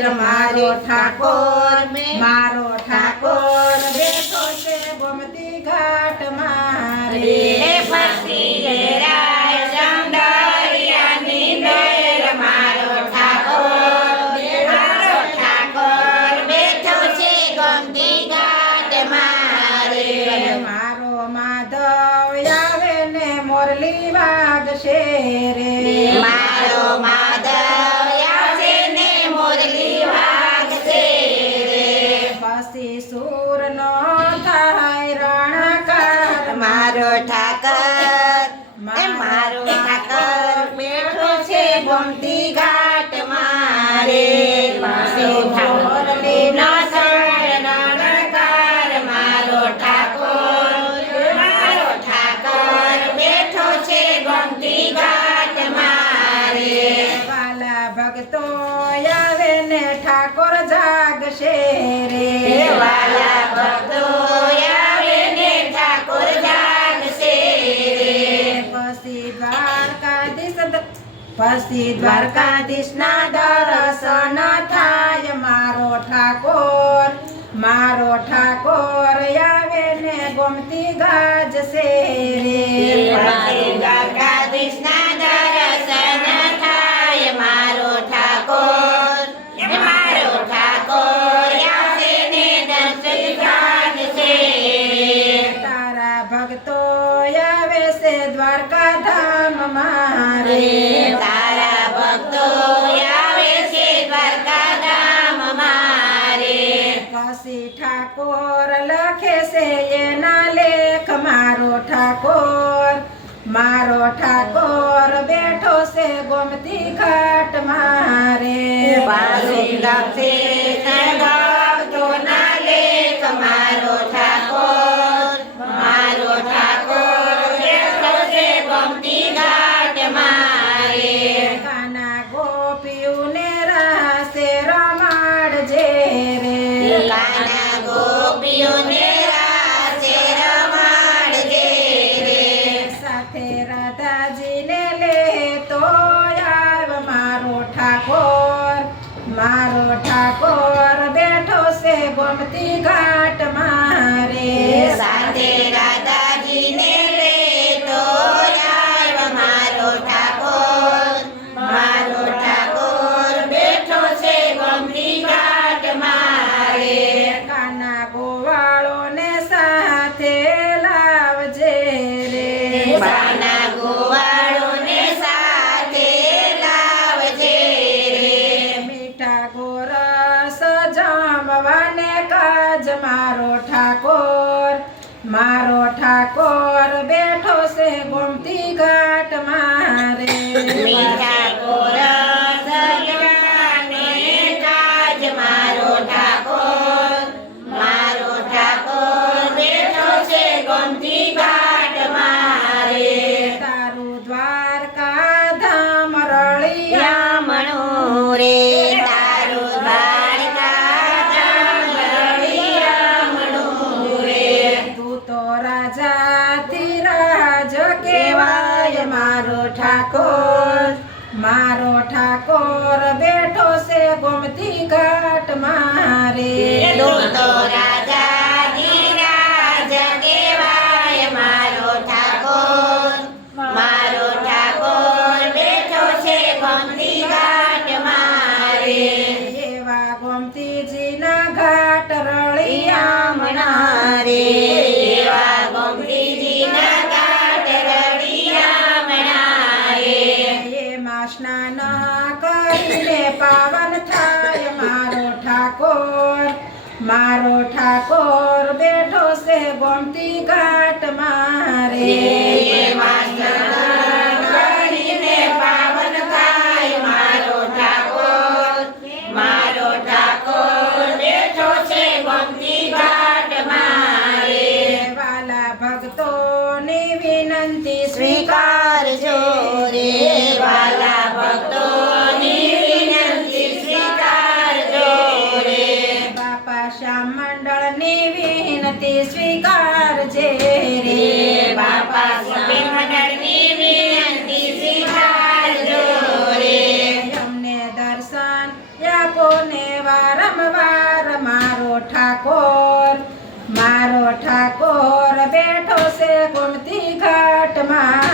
share મારો ઠાકોર બેઠો છે ગોમતી ઘાટ મારે ફરતી વેરાય સમદરિયાની નહેર મારો ઠાકોર બેઠો છે ગોમતી ઘાટ મારે મારો માધવ આવે ને મોરલી વાગશે રે મારો માધવ આવશે ને મોરલી વાગશે રે પછી સૂરનો થાય રણકાર મારો ઠાકર બેઠો છે ગોમતી ઘાટ મારે મોરલીનો રણકાર મારો ઠાકોર બેઠો છે ગોમતી ઘાટ મારે વાલા ભક્તો આવે ને ઠાકોર જાગશે રે વાલા ભક્તો આવે ને ઠાકોર જાગશે રે પછી દ્વારકાધીશના દર્શન થાય મારો ઠાકોર આવે ને ગોમતી ગાજશે રે દ્વારકાધીશના દર્શન થાય મારો ઠાકોર આવશે ને દર્શન ગાજશે તારા ભક્તો આવે છે દ્વારકા ધામ મારે તારા ભક્તો આવે છે દ્વારકા ધામ મારે પછી ઠાકોર લખે છે એના લેખ મારો ઠાકોર બેઠો છે ગોમતી ઘાટ મારે પાછી લખશે ભક્તો ના લેખ મારો ઠાકોર બેઠો છે ગોમતી ઘાટ મારે કાના ગોપીઓને રાસે રમાડજે રે કાના ગોપીઓને રાસે રમાડજે રે સાથે રાધાજીને લેતો આવ મારો ઠાકોર બેઠો છે ગોમતી ઘાટ મારે સાથે રાધાજીને લેતો આવ મારો ઠાકોર બેઠો છે ગોમતી ઘાટ મારે કાના ગોવાળોને સાથે લાવજે રે કાના ગોવાળોને સાથે લાવજે રે મીઠા ગોરસ જમવાને કાજ મારો ઠાકોર બેઠો છે ગોમતી ઘાટ મારે મીઠા ગોરસ જમવાને કાજ મારો ઠાકોર બેઠો છે ગોમતી ઘાટ મારે તારું દ્વારકા ધામ રળિયા યામણો રે તારું દ્વારકા ધામ રળિયામણો રે તું તો રાજાથી રાજ કહેવાય મારો ઠાકોર બેઠો છે ગોમતી ઘાટ મારે તું તો રાજા ધીરાજ કહેવાય મારો ઠાકોર બેઠો છે ગોમતી ઘાટ મારે એવા ગોમતીજીના ઘાટ રળિયામણા રે એવા ગોમતીજીના ઘાટ રળિયામણા રે એમાં સ્નાન કરીને પાવન થાય મારો ઠાકોર બેઠો છે ગોમતી ઘાટ મારે એમાં સ્નાન કરીને પાવન થાય મારો ઠાકોર બેઠો છે ગોમતી ઘાટ મારે વાલા ભક્તોની વિનંતી સ્વીકારજો રે વાલા ભક્તોની વિનંતી સ્વીકારજો રે બાપા શ્યામ મંડળની વિનંતી સ્વીકારજે રે બાપા સ્વામી મંડળની વિનંતી સ્વીકારજો રે અમને દર્શન આપો ને માં